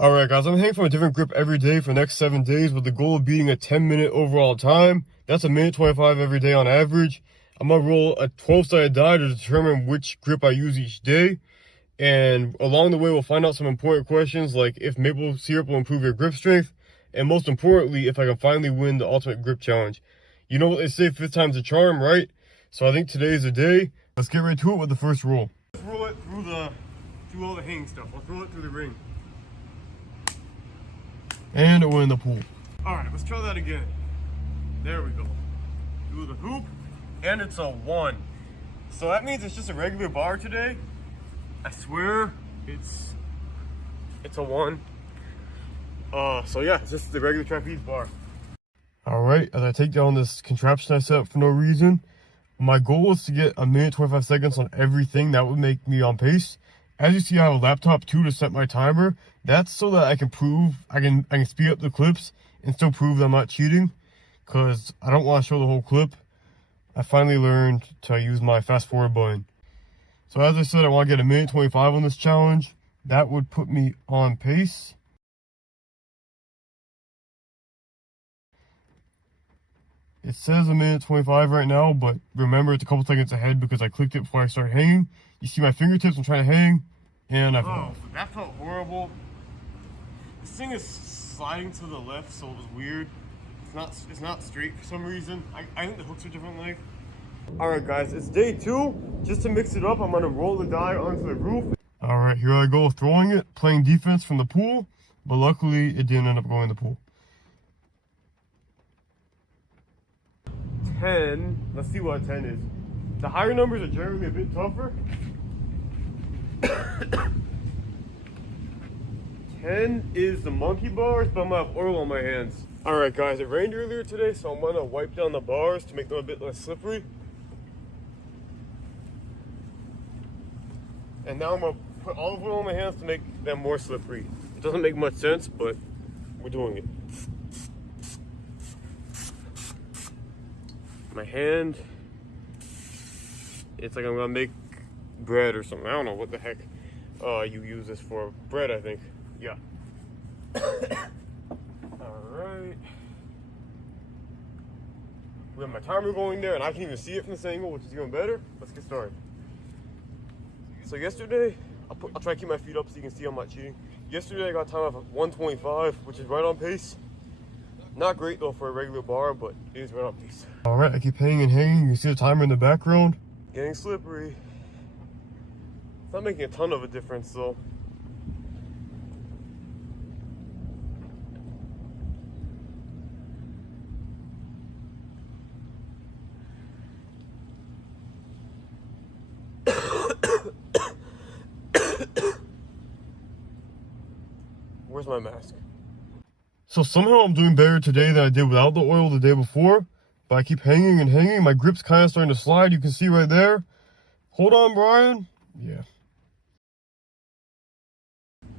Alright guys, I'm hanging from a different grip every day for the next 7 days with the goal of beating a 10-minute overall time. That's a minute 25 every day on average. I'm going to roll a 12-sided die to determine which grip I use each day. And along the way, we'll find out some important questions like if maple syrup will improve your grip strength. And most importantly, if I can finally win the ultimate grip challenge. You know what they say, 5th time's a charm, right? So I think today's the day. Let's get right to it with the first roll. Let's roll it through all the hanging stuff. Let's roll it through the ring. And it went in the pool. All right, let's try that again. There we go. Do the hoop, and it's a 1. So that means it's just a regular bar today. I swear it's a 1. So yeah, it's just the regular trapeze bar. All right, as I take down this contraption I set up for no reason, my goal is to get a minute 25 seconds on everything. That would make me on pace. As you see, I have a laptop too to set my timer. That's so that I can prove I can speed up the clips and still prove that I'm not cheating, because I don't want to show the whole clip. I finally learned to use my fast forward button. So as I said, I want to get a minute 25 on this challenge. That would put me on pace. It says a minute 25 right now, but remember it's a couple seconds ahead because I clicked it before I started hanging. You see my fingertips, I'm trying to hang, and I fell. Oh, that felt horrible. This thing is sliding to the left, so it was weird. It's not straight for some reason. I think the hooks are different length. Alright guys, it's day 2. Just to mix it up, I'm gonna roll the die onto the roof. Alright, here I go throwing it, playing defense from the pool, but luckily it didn't end up going in the pool. 10. Let's see what a 10 is. The higher numbers are generally a bit tougher. 10 is the monkey bars, but I'm gonna have oil on my hands. Alright guys, it rained earlier today, so I'm gonna wipe down the bars to make them a bit less slippery. And now I'm gonna put olive oil on my hands to make them more slippery. It doesn't make much sense, but we're doing it. My hand, it's like I'm gonna make bread or something. I don't know what the heck you use this for. Bread, I think. Yeah. Alright. We have my timer going there, and I can even see it from this angle, which is even better. Let's get started. So yesterday, I'll try to keep my feet up so you can see I'm not cheating. Yesterday I got a time of 1:25, which is right on pace. Not great though for a regular bar, but it is right on pace. Alright, I keep hanging and hanging. You can see the timer in the background. Getting slippery. It's not making a ton of a difference though. Where's my mask? So somehow I'm doing better today than I did without the oil the day before. But I keep hanging and hanging. My grip's kind of starting to slide. You can see right there. Hold on, Brian. Yeah.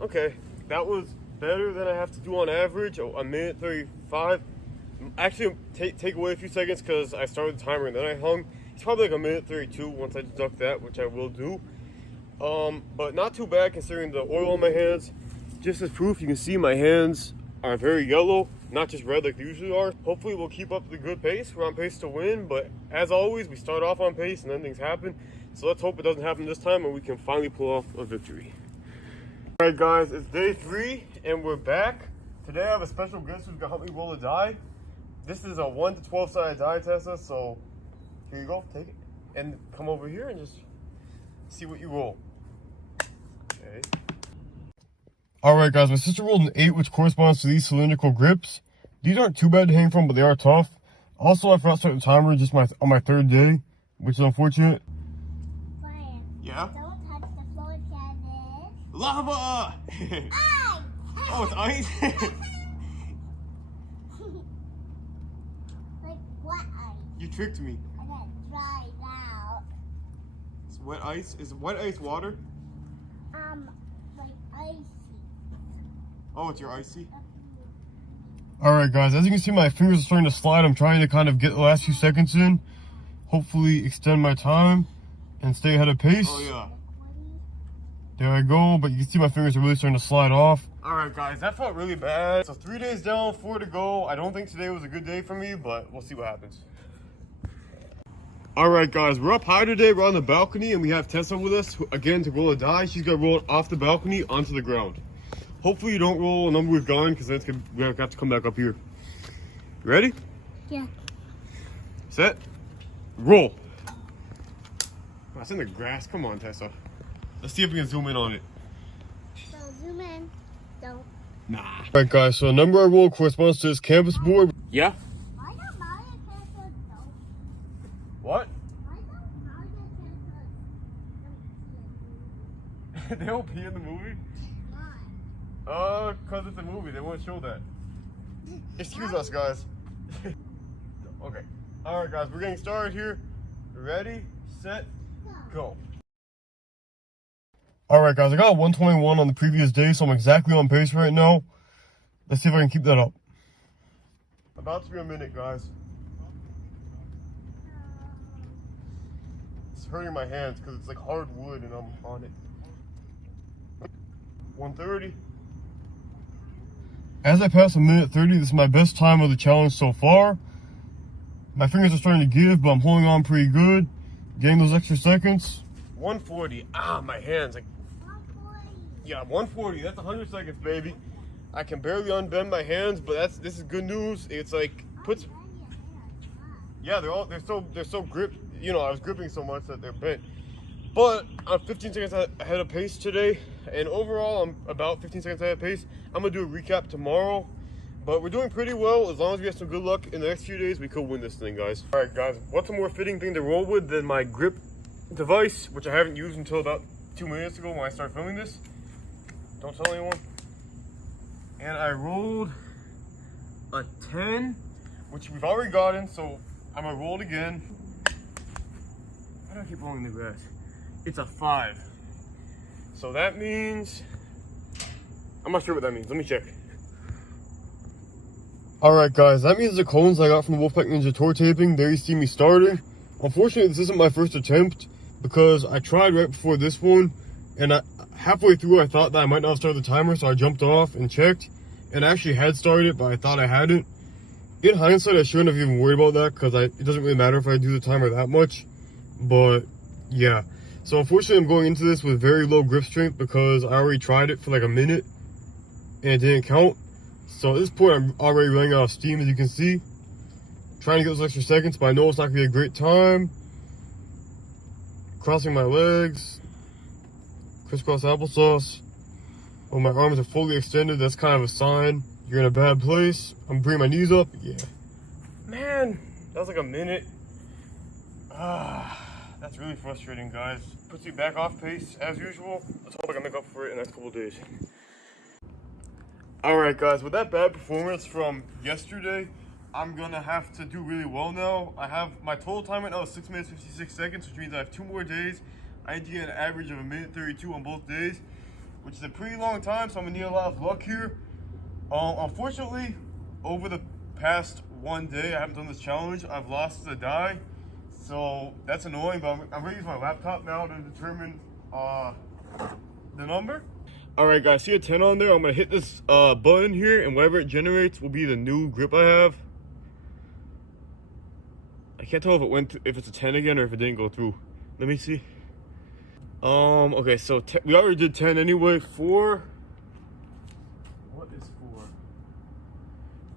Okay, that was better than I have to do on average. A minute 35. Actually, take away a few seconds because I started the timer and then I hung. It's probably like a minute 32 once I deduct that, which I will do. But not too bad considering the oil on my hands. Just as proof, you can see my hands are very yellow, not just red like they usually are. Hopefully we'll keep up the good pace. We're on pace to win, but as always, we start off on pace and then things happen. So let's hope it doesn't happen this time and we can finally pull off a victory. All right guys, it's day 3 and we're back. Today I have a special guest who's gonna help me roll a die. This is a 1 to 12 sided die tester, so here you go, take it. And come over here and just see what you roll. Okay. Alright guys, my sister rolled an 8, which corresponds to these cylindrical grips. These aren't too bad to hang from, but they are tough. Also, I forgot to start the timer just on my 3rd day, which is unfortunate. Brian, yeah? Don't touch the floor, Candace. Lava! Ice! Oh, it's ice? Like what ice? You tricked me. I got dried out. It's wet ice? Is wet ice water? Like icy. Oh, it's your icy? Alright guys, as you can see my fingers are starting to slide. I'm trying to kind of get the last few seconds in. Hopefully extend my time and stay ahead of pace. Oh yeah. There I go, but you can see my fingers are really starting to slide off. All right, guys, that felt really bad. So 3 days down, 4 to go. I don't think today was a good day for me, but we'll see what happens. All right, guys, we're up high today. We're on the balcony, and we have Tessa with us, again, to roll a die. She's gonna roll it off the balcony onto the ground. Hopefully you don't roll a number we've gone, because then we have to come back up here. You ready? Yeah. Set. Roll. Oh, it's in the grass. Come on, Tessa. Let's see if we can zoom in on it. So zoom in. Don't. Nah. All right, guys, so the number I rolled corresponds to this canvas board. Yeah? Why don't Mario Kart don't? What? Why don't Mario Kart They don't pee in the movie? Why? Because it's a movie. They won't show that. Excuse us, guys. Okay. All right, guys, we're getting started here. Ready, set, go. All right, guys, I got 121 on the previous day, so I'm exactly on pace right now. Let's see if I can keep that up. About to be a minute, guys. It's hurting my hands because it's like hard wood and I'm on it. 130. As I pass a minute 30, this is my best time of the challenge so far. My fingers are starting to give, but I'm holding on pretty good. Getting those extra seconds. 140. Ah, my hands. Like, 140. yeah, 140. That's 100 seconds, baby. I can barely unbend my hands, but this is good news. It's like puts. Yeah, they're so gripped. You know, I was gripping so much that they're bent. But I'm 15 seconds ahead of pace today, and overall I'm about 15 seconds ahead of pace. I'm gonna do a recap tomorrow, but we're doing pretty well. As long as we have some good luck in the next few days, we could win this thing, guys. All right, guys, what's a more fitting thing to roll with than my grip device, which I haven't used until about 2 minutes ago when I started filming this. Don't tell anyone. And I rolled a 10, which we've already gotten, so I'm gonna roll it again. Why do I keep rolling the grass? It's a 5. So that means, I'm not sure what that means. Let me check. All right, guys, that means the cones I got from the Wolfpack Ninja tour taping, there you see me starting. Unfortunately, this isn't my first attempt because I tried right before this one, and halfway through I thought that I might not have started the timer, so I jumped off and checked, and I actually had started, but I thought I hadn't. In hindsight, I shouldn't have even worried about that because it doesn't really matter if I do the timer that much, but yeah. So unfortunately, I'm going into this with very low grip strength because I already tried it for like a minute and it didn't count. So at this point, I'm already running out of steam, as you can see. Trying to get those extra seconds, but I know it's not gonna be a great time. Crossing my legs. Crisscross applesauce. When my arms are fully extended, that's kind of a sign you're in a bad place. I'm bringing my knees up. Yeah. Man, that was like a minute. That's really frustrating, guys. Puts you back off pace as usual. Let's hope I can make up for it in the next couple of days. Alright, guys, with that bad performance from yesterday, I'm gonna have to do really well now. I have my total time right now is 6 minutes 56 seconds, which means I have 2 more days. I need to get an average of 1:32 on both days, which is a pretty long time, so I'm gonna need a lot of luck here. Unfortunately, over the past 1 day, I haven't done this challenge. I've lost the die, so that's annoying, but I'm gonna use my laptop now to determine the number. All right, guys, see a 10 on there? I'm gonna hit this button here, and whatever it generates will be the new grip I have. I can't tell if it's a 10 again or if it didn't go through. Let me see. Okay, so we already did 10 anyway. 4. What is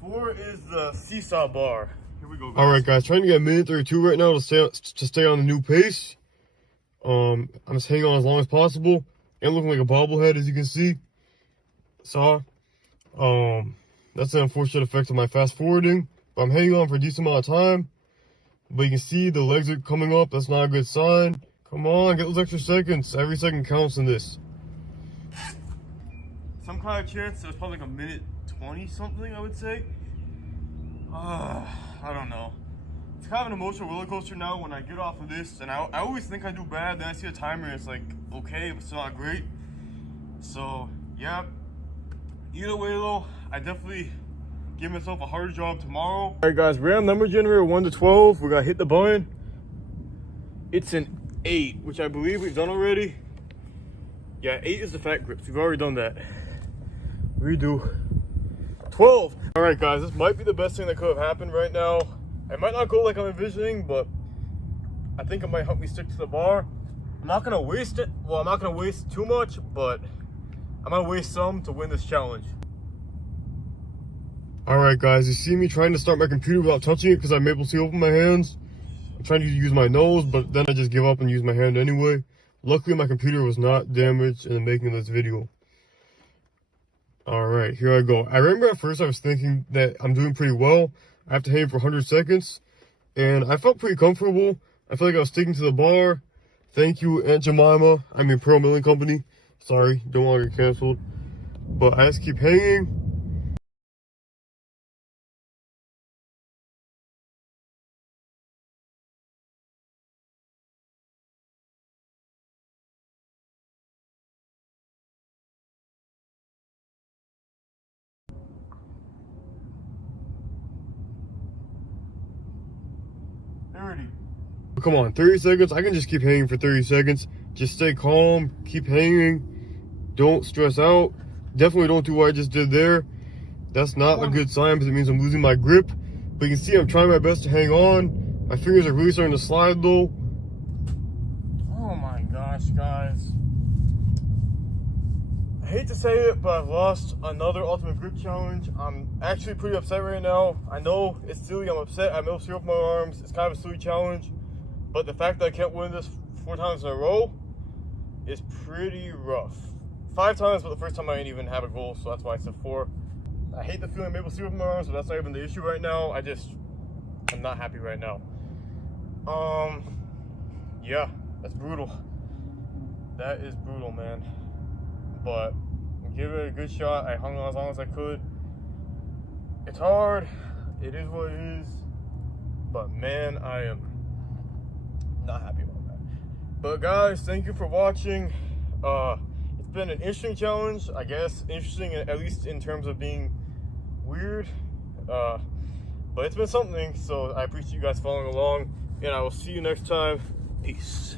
4? 4 is the seesaw bar. Here we go, guys. All right, guys, trying to get 1:32 right now to stay on the new pace. I'm just hanging on as long as possible. And looking like a bobblehead, as you can see. That's the unfortunate effect of my fast forwarding. But I'm hanging on for a decent amount of time. But you can see the legs are coming up. That's not a good sign. Come on, get those extra seconds. Every second counts in this. Some kind of chance there's probably like 1:20 something, I would say. I don't know. It's kind of an emotional roller coaster now when I get off of this, and I always think I do bad, then I see a timer and it's like, okay, but still not great. So, yeah. Either way though, I definitely give myself a harder job tomorrow. Alright guys, we're on number generator 1 to 12. We're gonna hit the button. It's an 8, which I believe we've done already. Yeah, 8 is the fat grips. We've already done that. Redo. 12. All right, guys, this might be the best thing that could have happened right now. It might not go like I'm envisioning, but I think it might help me stick to the bar. I'm not gonna waste it. Well, I'm not gonna waste too much, but I'm gonna waste some to win this challenge. All right, guys, you see me trying to start my computer without touching it because I'm able to see open my hands. I'm trying to use my nose, but then I just give up and use my hand anyway. Luckily, my computer was not damaged in the making of this video. All right, here I go. I remember at first I was thinking that I'm doing pretty well. I have to hang for 100 seconds, and I felt pretty comfortable. I feel like I was sticking to the bar. Thank you, Aunt Jemima. I mean, Pearl Milling Company. Sorry, don't want to get canceled. But I just keep hanging. Come on, 30 seconds. I can just keep hanging for 30 seconds. Just stay calm, keep hanging. Don't stress out. Definitely don't do what I just did there. That's not a good sign because it means I'm losing my grip. But you can see I'm trying my best to hang on. My fingers are really starting to slide though. Oh my gosh, guys. I hate to say it, but I've lost another Ultimate Grip Challenge. I'm actually pretty upset right now. I know it's silly, I'm upset. I'm able to open my arms. It's kind of a silly challenge. But the fact that I can't win this 4 times in a row is pretty rough. 5 times, but the first time I didn't even have a goal, so that's why I said 4. I hate the feeling I'm able to open my arms, but that's not even the issue right now. I'm not happy right now. Yeah, that's brutal. That is brutal, man. But give it a good shot. I hung on as long as I could. It's hard. It is what it is. But man, I am not happy about that. But guys, thank you for watching. It's been an interesting challenge, I guess. Interesting at least in terms of being weird. But it's been something, so I appreciate you guys following along, and I will see you next time. Peace.